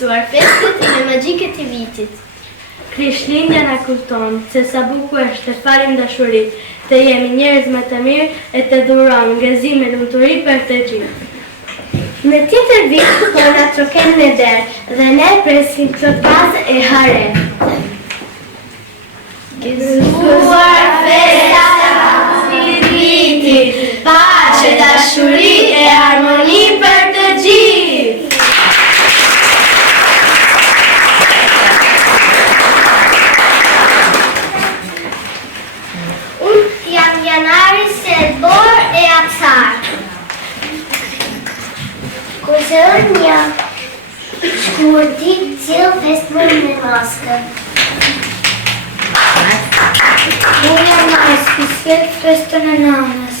festuar festet e magjike të vitit. Krishtlindja na kupton se sa bukur është të falim dashuri, të jemi njerëz më të mirë e të dhurojmë gëzim e lumturi për të gjithë. Në tjetër vit po na troken në derë dhe ne presim këtë bazë e hare. Gëzuar festa e vitit, paqe, dashuri e harmoni për të gjithë. Jam janari selbor e acar. Kurse unë jam shkurtit cilë festmën me maskë. Unë jam majski cilë festën e nanës.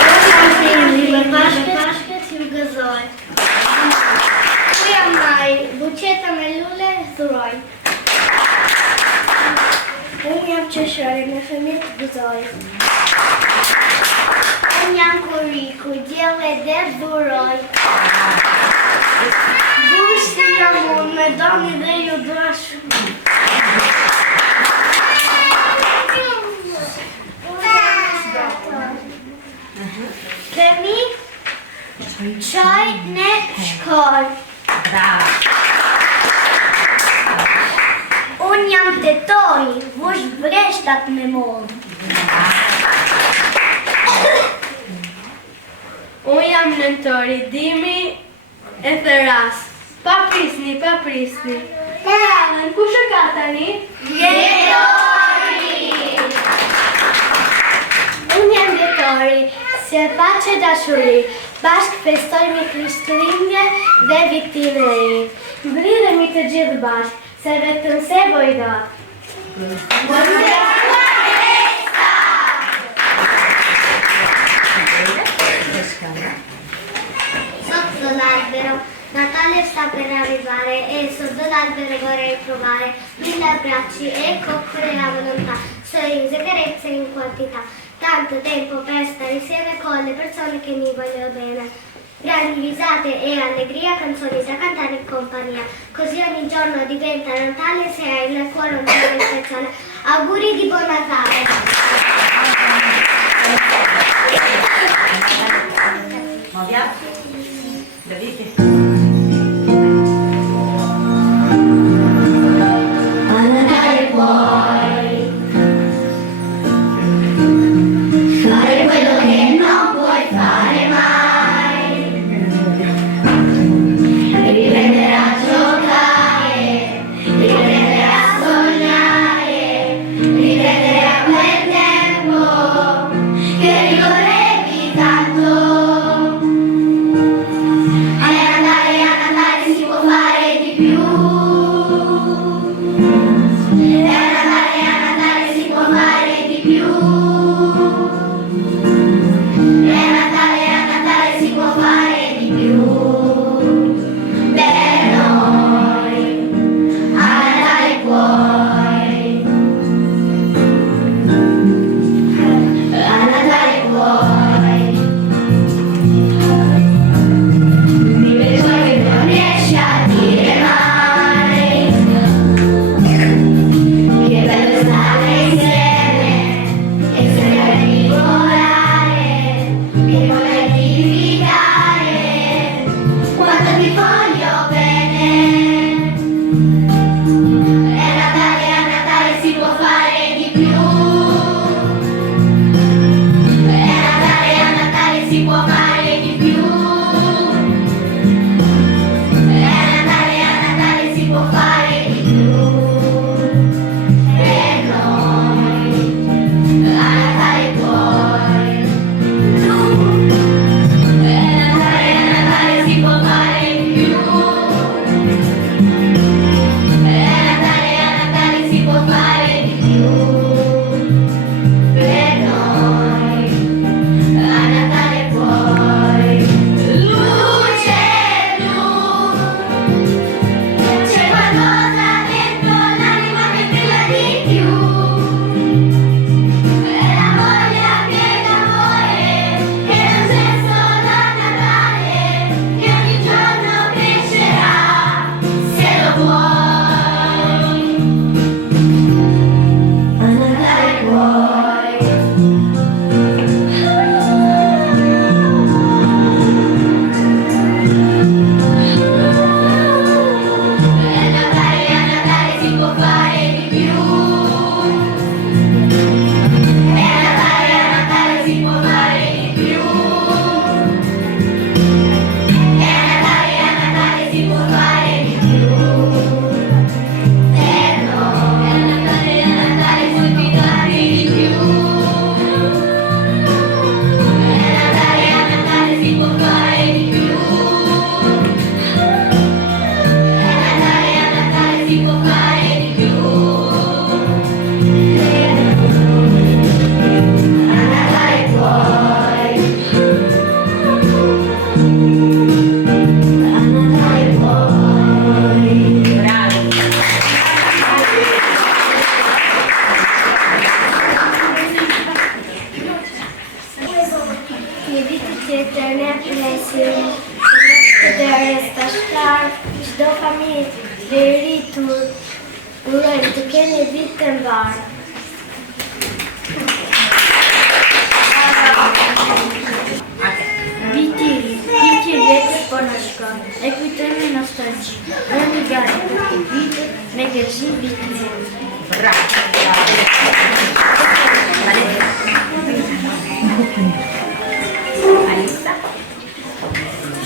Unë jam frimli me pashke cilë gëzoj. Unë jam maj, buqeta me lule thuroj. Unë jam qeshëri me fëmijë të gëzoj. Unë jam kuriku, djellë e derë dhuroj. Bushti jam unë, me doni dhe ju dua shumë. Kemi qaj në shkollë. Unë jam tetori, vush breshtat me modë. Unë jam nëntori, dimi e thëras. Pa prisni. Përravën, ku shëka tani? Jetori! Unë jam jetori, se pace dashuri, bashkë festojmë Krishtlindje dhe vitin e ri. Mbridhemi të gjithë bashkë, se vetëm se vojdat. Sotto l'albero Natale sta per arrivare e sotto l'albero vorrei trovare 1000 abbracci e coccole la volontà, sorrisi, carezze in quantità, tanto tempo per stare insieme con le persone che mi vogliono bene. Grandi risate e allegria, canzoni da cantare in compagnia, così ogni giorno diventa Natale se hai nel cuore un giorno speciale. Auguri di buon Natale! A Natale puoi fare quello che non puoi fare mai, riprendere a giocare, riprendere a sognare, riprendere a quel tempo che ricorrevi tanto. A Natale si può fare di più. A Natale si può fare di più. A Natale si può fare di più. Per noi, a Natale puoi. A Natale puoi. Vivere ciò che non riesci a dire mai. Che bello stare insieme e sognare di volare, che momenti di vivere, quanto ti voglio bene. A Natale si può fare di più. A Natale si può fare di più. A Natale si può fare di più. Per noi, a Natale puoi. A Natale si può fare di più. Çdo familje dhe rritur urojmë të keni vit të mbar. Viti vjetër po në shkon, e kujtojmë nostalgji. Jemi gati për të vitet me gëzim vitin.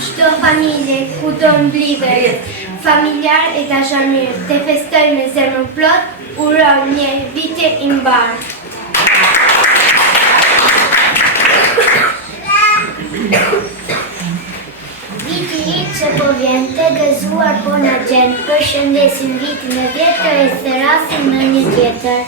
Çdo familje ku do mblidhet, familjar e dashamir, të festoj me zemrën plot, urojmë një vite i mbar. Viti i që po vjen të gëzuar po në gjenë, përshëndesim vitin e vjetër e therasim në një tjetër.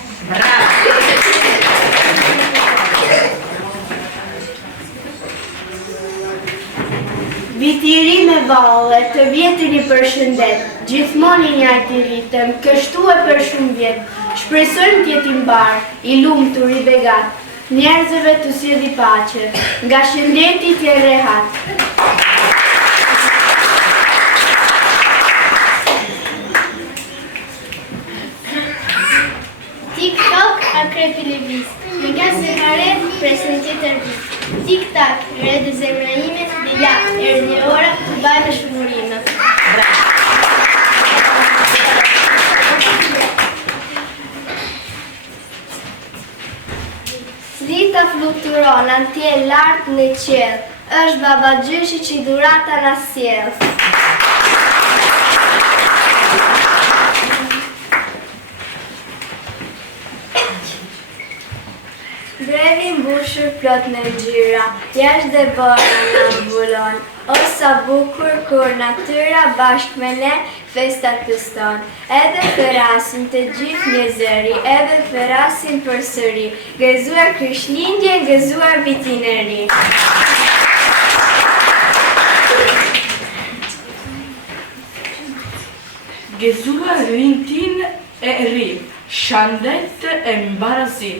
Viti i ri me valle, të vjetin i përshëndet, gjithmonë i njëjtin ritëm, kështu e për shumë vjet. Shpresojmë t'jeti mbar, i lumtur, i begat, njerëzve të sjellë paqe, nga shëndeti t'je rehat. TikTok a krepi lëviz, në gazë kare presën tjetër vit. TikTok, re dhe zemra ime, dhe ja, erë një ora të bajnë shmurinë. Drita fluturon, antje lartë në qelë, është baba gjyshi që i durata në sjellë. Brevi mbushur plot në ngjyra, jashtë dhe bora në mbulon. O sa bukur kur natyra bashkë me ne festat feston. Edhe ferasin të gjithë një zëri, edhe ferasin përsëri. Gëzuar Krishtlindje, gëzuar vitin e ri. Gëzuar vitin e ri, shëndet e mbarazi.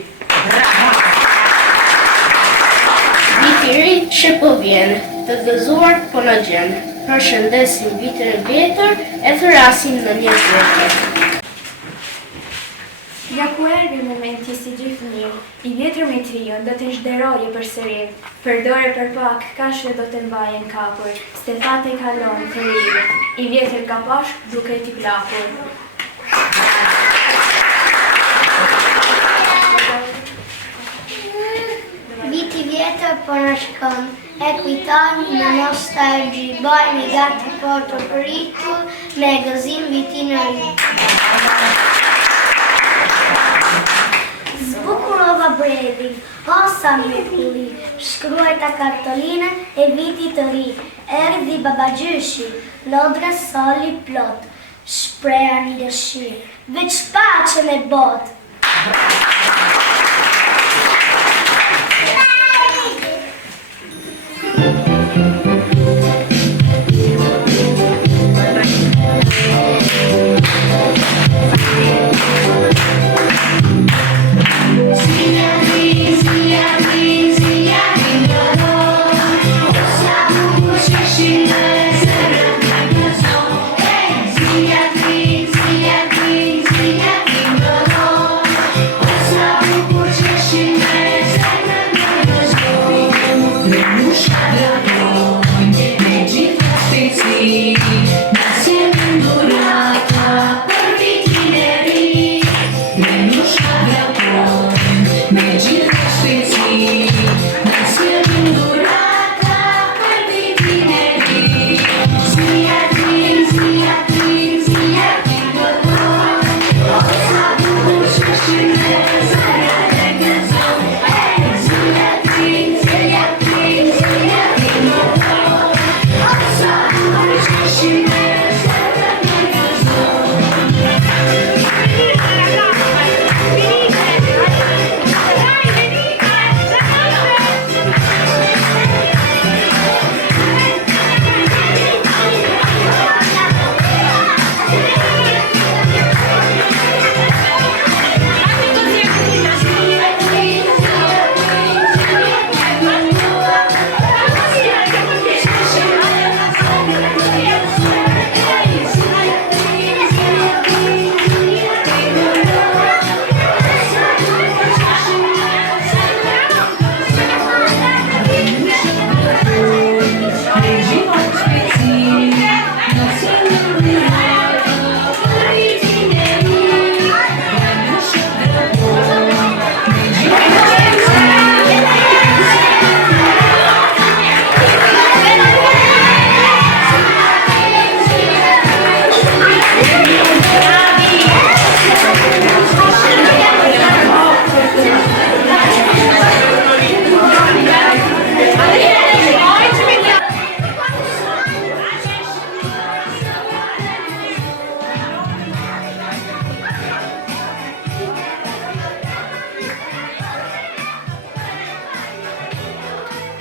Viti i ri që po vjen, të gëzuar po në gjen. Përshëndesim vitin e vjetër e therasim në një tjetër. Ja ku erdhi momenti si gjithnjë, i vjetër me trion do të zhderoje përsëri. Përdore për pak, kashve do të mbajen kapur, stefate kalon të rirë, i vjetër ka pashk duke t'i plapur. Viti vjetër po në shkon, e kujtojmë në nostalgji, bajmë i gati për të përritur me gëzim vitin e ri. Zbukurova bredin, osa me kulli, shkruajta kartoline e vitit të ri, erdhi babagjyshi, lodra soli plot, shpreja një dëshirë, veç paqen e bot.